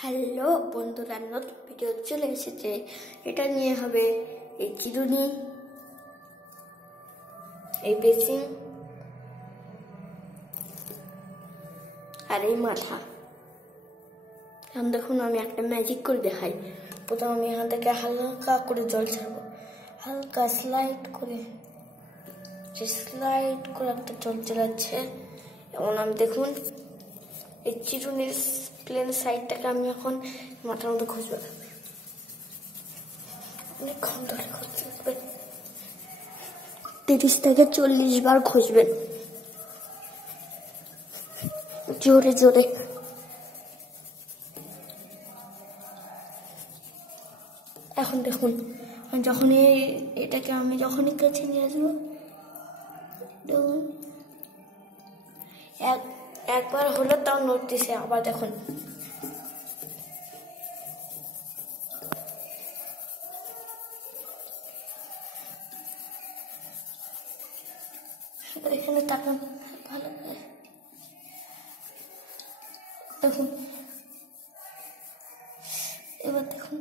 Hello বন্ধুরা, নতুন video চলে এসেছে। এটা নিয়ে হবে এই চিরুনি, এই বেসিন আর এই মাথা। এখন দেখুন, আমি একটা ম্যাজিক করে দেখাই। প্রথমে আমি এখান থেকে হালকা করে জল ছাড়বো, হালকা স্লাইড করে একটা জল চলাচ্ছে। এবং আমি দেখুন এই চিরুনির প্লেন সাইডটাকে আমি এখন মাথার মধ্যে ঘষবো। অনেকক্ষণ ধরে ঘষতে হবে, 30 থেকে 40 বার ঘষবেন, জোরে জোরে। এখন দেখুন, এটাকে আমি যখনই কাছে নিয়ে আসবো, দেখুন একবার হলো তাও নড়তেছে। আবার দেখুন, এখানে তাকান ভালো করে দেখুন। এবার দেখুন,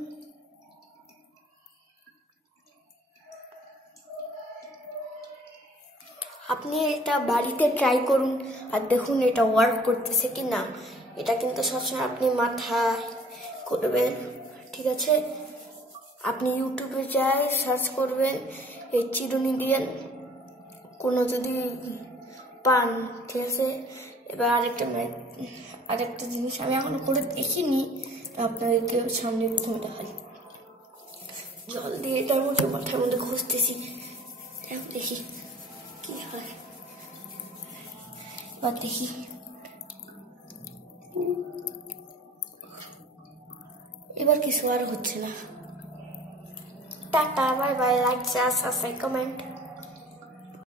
আপনি এটা বাড়িতে ট্রাই করুন আর দেখুন এটা ওয়ার্ক করতেছে কি না। এটা কিন্তু সবসময় আপনি মাথায় করবেন, ঠিক আছে? আপনি ইউটিউবে যাই সার্চ করবেন এই চিরুনি দিয়ে কোনো যদি পান, ঠিক আছে? এবার আরেকটা জিনিস আমি এখনো করে দেখিনি, আপনাদেরকে সামনে প্রথমে দেখাই। জল দিয়ে এটার মধ্যে মাথার মধ্যে ঘষতেছি, দেখি কি হয়। এবার দেখি, এবার কিছু আর হচ্ছে না। Tata, bye bye, like, share, subscribe, comment.